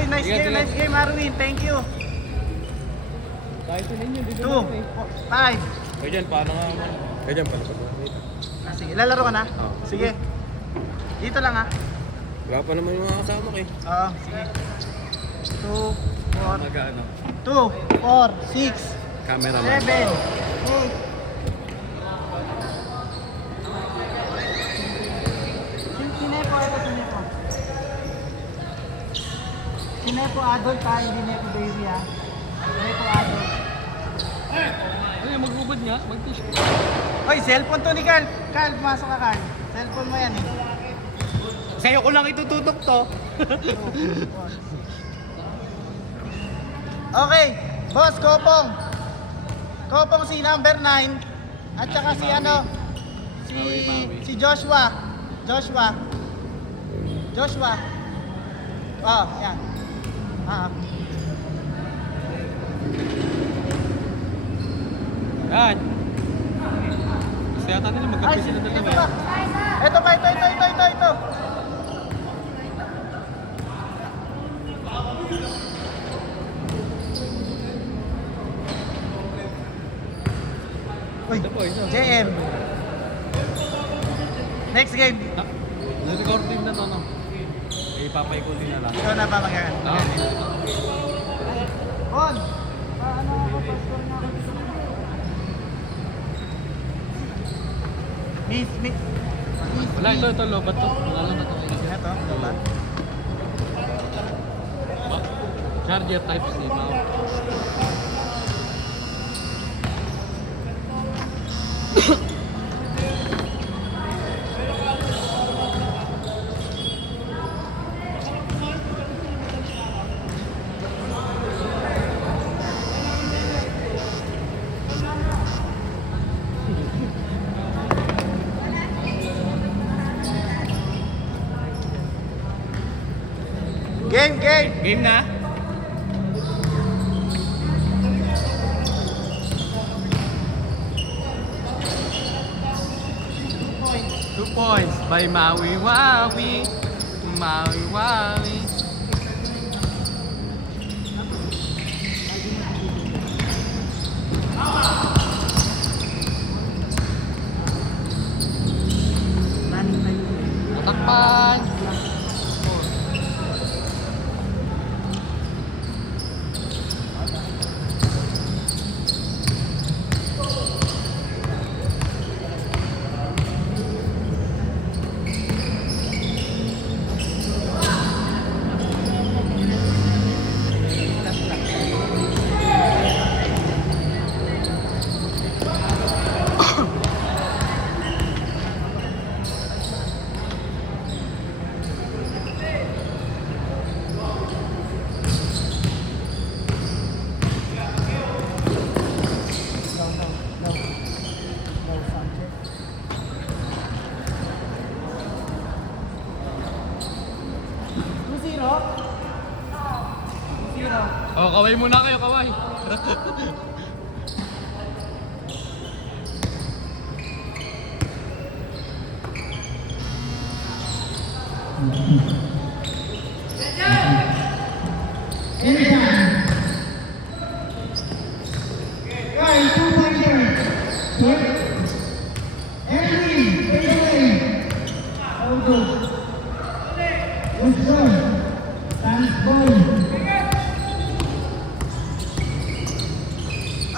Oy, nice game, Arwin. Thank you. Kahit ito ninyo, dito 2, 5. Kaya dyan, paano nga naman? Kaya dyan, paano pa? Sige, lalaro ka na? Oo. Sige. Dito lang ha. Wala pa naman yung mga kasama ko eh. Oo, sige. 2, 4, Mag-ano? 2, 4, 6, Camera 7, 8. Sinepo, ito sinepo. Sinepo adult ha, hindi nepo baby ha. Sinepo adult. Ay, magbubad nga, mag-tissue. Oy, cellphone to ni Carl. Carl, pumasok ka Carl. Cellphone mo yan eh. Sa'yo ko lang itututok to. Okay, boss, Kopong. Kopong si number 9. At saka si ano, si Joshua. Joshua. Oh, yan. Yan. Kasi yata nila Ay, magkapi sila ito dalawa. pa. Ito pa, ito. Uy, Ito po, ito. JM. Next game. Na-recording na to, no? Ipapaikutin na lang. Ikaw na ba mag-aral? Ah. On! Paano ako? Pastor na ako. Miss. Wala, ito, lobat to. Wala lang na to. Ito, ba? Charger Type-C, mount. Game! Game na? Two points by Maui Wawi. Maui Wawi. Tatakpan. Oh, kaway muna kayo, kaway.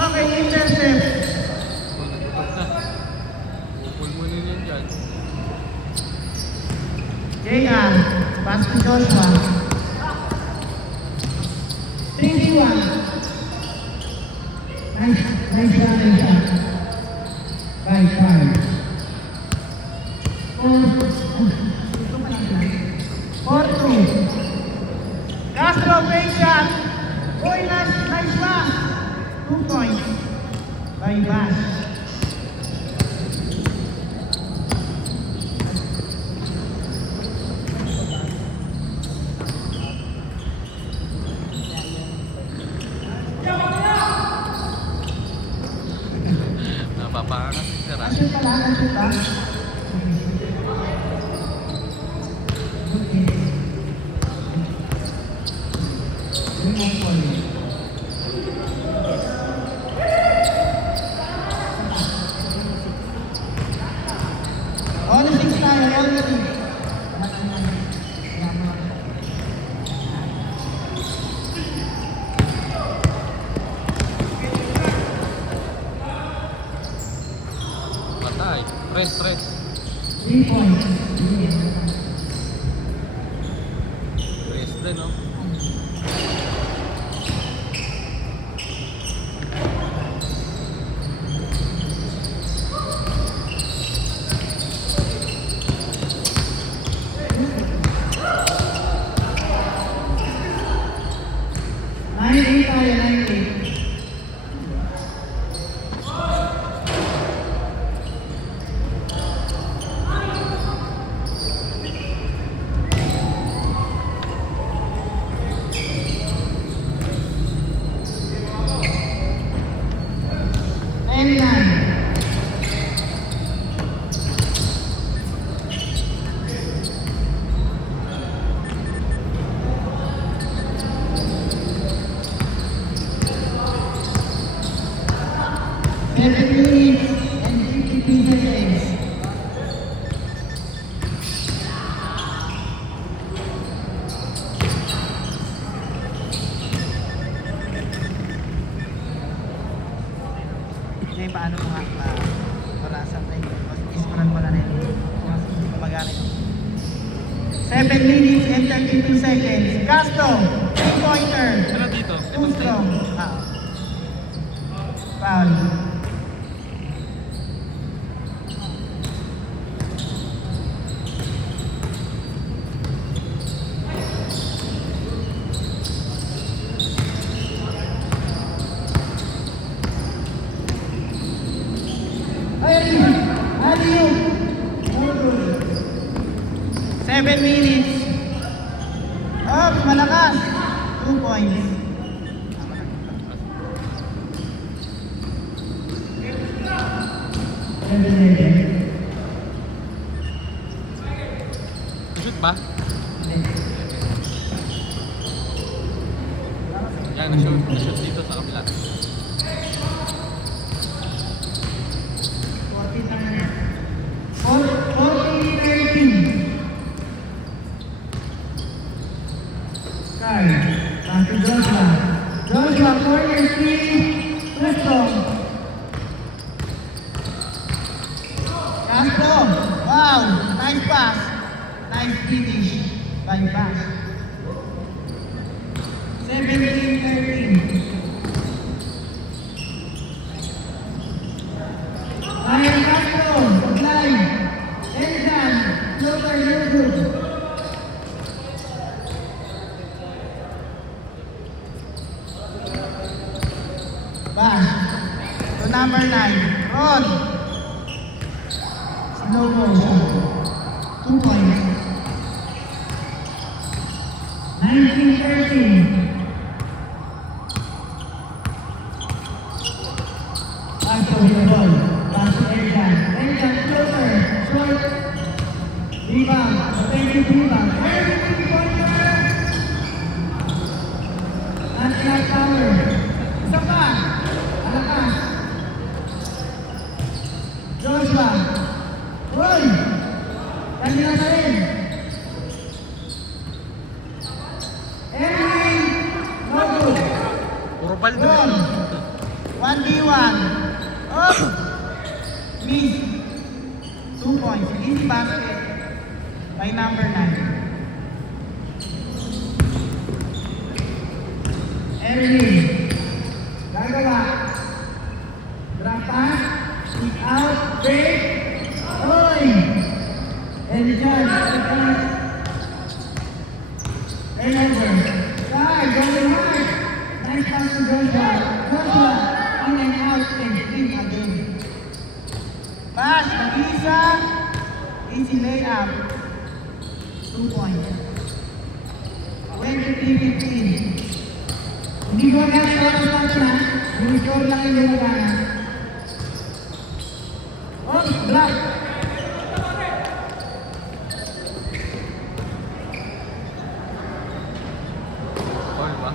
Okay, intercept. Pupul mo nila dyan. JR, pass to Joshua. 3-1. Nice shot. 5-5. 4-2. Castro, great shot. Uy, nice pass. 2 points by Bash. Napapangat si Sir. Shoot pa lang, shoot pa. All 6 tayo, all 6. Patay. Press, press. 3 points. Press din, no? Nine tayo, 9-8. And 9. Seven minutes and 52 seconds. Jay, paano mo nga para sa tayo? Isparan mo na rin. Magamit. 7 minutes and 32 seconds. Castro, 3-pointer. Pero dito, Too ito strong. Foul. Adieu. 7 minutes. Up, malakas. 2 points. shoot ba? Yan, na-shoot dito sa kabila. 40-13. Kyle, back to Joshua. Joshua, corner 3, Presto. Castro, wow, nice pass. Nice finish by pass. 17-13. Ryan Castro, supply. Eldan, floater, no good. Bash. To number 9. Rod. Slow motion. 2 points. 19-13. Pass to the ball. Pass to Eldan. Eldan, floater. Short. Rebound. Offensive rebound. Fire 3-pointer. National power. Isa pa. Malakas. Joshua. Roy. Kanina na rin. Erwin. No good. Puro paldo. Roll. 1v1. Up. Miss. 2 points. Easy basket by number 9. Erwin. Gagawa. Drop pass. Kick out. Break. Roy. Eljan. Turnover. Try. Going hard. Nice pass to Joshua. Joshua. In and out. And in again. Pass. Mag-isa. Easy layup. 2 points. 23-15. Hindi ko agad sa oras na, yung score lang yung lumagana. Oh, block! Foul ba?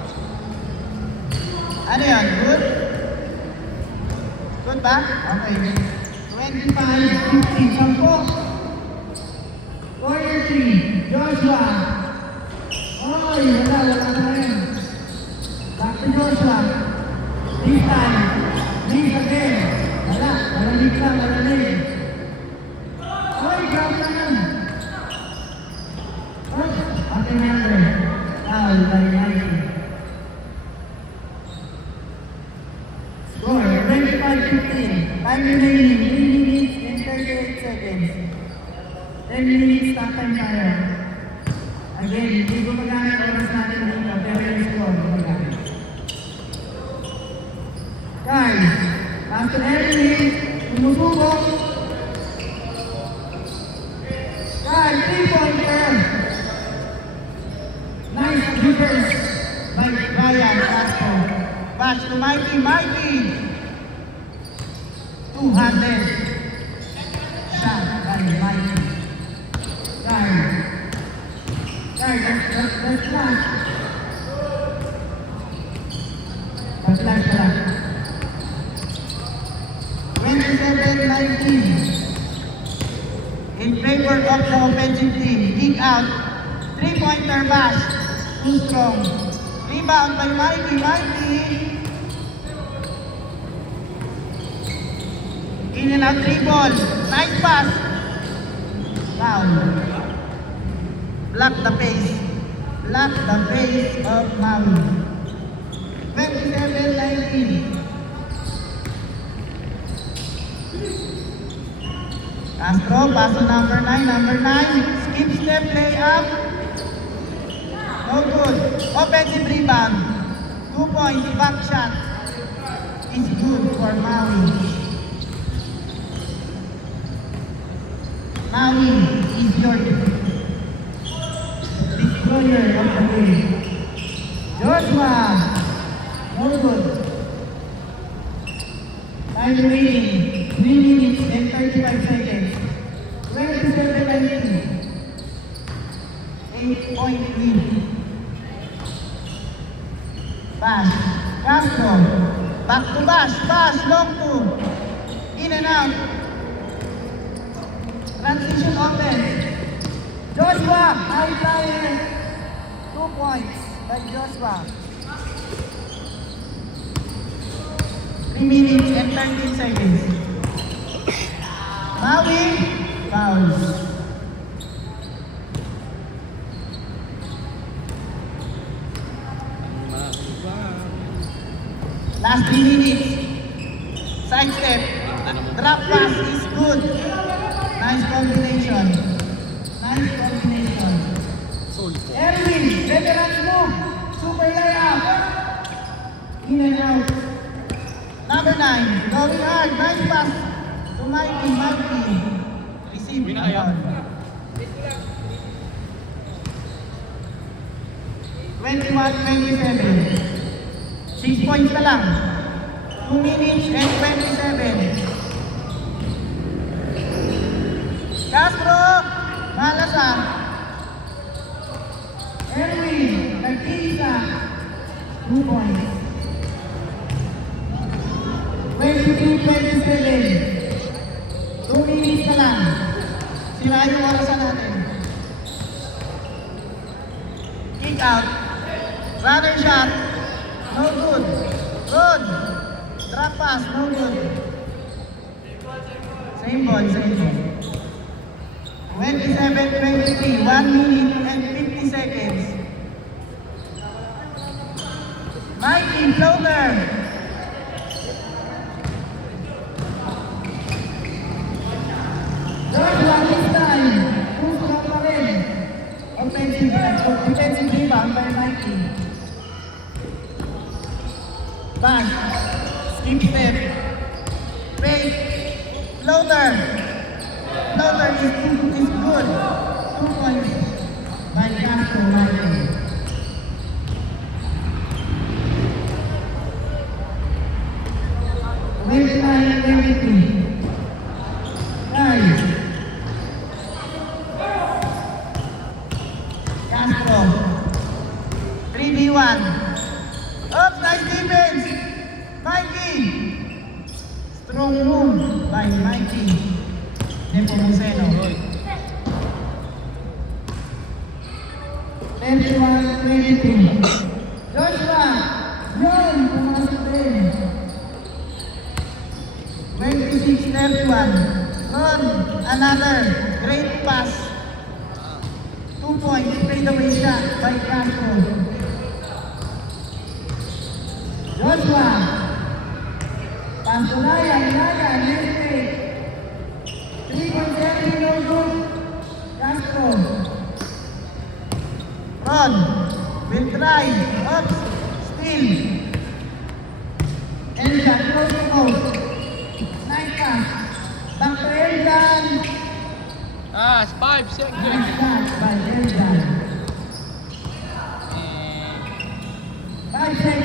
Ano yan? Good? Good ba? Okay. 25-15. Sampo. Quarter 3. Joshua. Oy, wala na rin. Back to Joshua. This time. Lead again. Wala lead lang, wala lead. Oy, grab na yan. Oy, okay na yan. Foul by Nike. Score, 25-15. Time remaining, 3 minutes and 38 seconds. 10 minutes stop time tayo. Again, hindi gumagamit oras natin dito, pero yung score, gumagamit. Guys, after every sumusubok. Guys, 3-pointer. Nice defense by Ryan Castro. Pass to Mikey. Two-handed shot by Mikey. Guys, that's flash. That's flash pala. 27-19. In favor of the offensive team. Kick out. 3-pointer pass. Too strong. Rebound by Mikey. In and out 3 ball. Nice pass. Foul. Block the pace of Maui. 27-19. Castro, pass to number 9. Skip step, layup. No good. Offensive rebound. 2 points, back shot. Is good for Maui. Maui is your destroyer of the game. Joshua. No good. Time remaining. 3 minutes and 35 seconds. 27-19. 8-point lead. Pass. Castro. Back to Bash. Long two. In and out. Transition offense. Joshua. High flyer. 2 points by Joshua. 3 minutes and 13 seconds. Maui, fouls. Last 3 minutes. Side step. Drop pass is good. Nice combination. Erwin, veteran move. Super layup. In and out. Number 9, going hard. Nice pass to Mikey. Receive. Binayang. 21-27. 6 points na lang. 2 minutes and 27. Castro, malas ah. Erwin, nag-iisa. 2 points. 22-27. 2 minutes na lang. Sila yung orasan natin. Kick out. Runner shot. No good. Good. Drop pass. No good. Same ball. 27-23. 1 minute and 50 seconds. Mikey, floater. Joshua this time. Push lang pa rin. Offensive rebound by Mikey. Back. Skip step. Fake. Floater. Floater is good. 2 points by Castro Mikey. Guys. Castro. 3v1. Up, nice defense. Strong move by Mikey Nepomuceno. 31-22. Joshua, John, pumasok din. 26-31. Ron, another great pass. 2 points, straight away shot by Castro. Joshua, pass to Ryan, next play. 3.7 no good. Castro. Ron will try. Oops. Still. Eljan close to out. Nice pass. Back to Eljan. Ah, 5 seconds. Nice pass by Eljan. 5 seconds.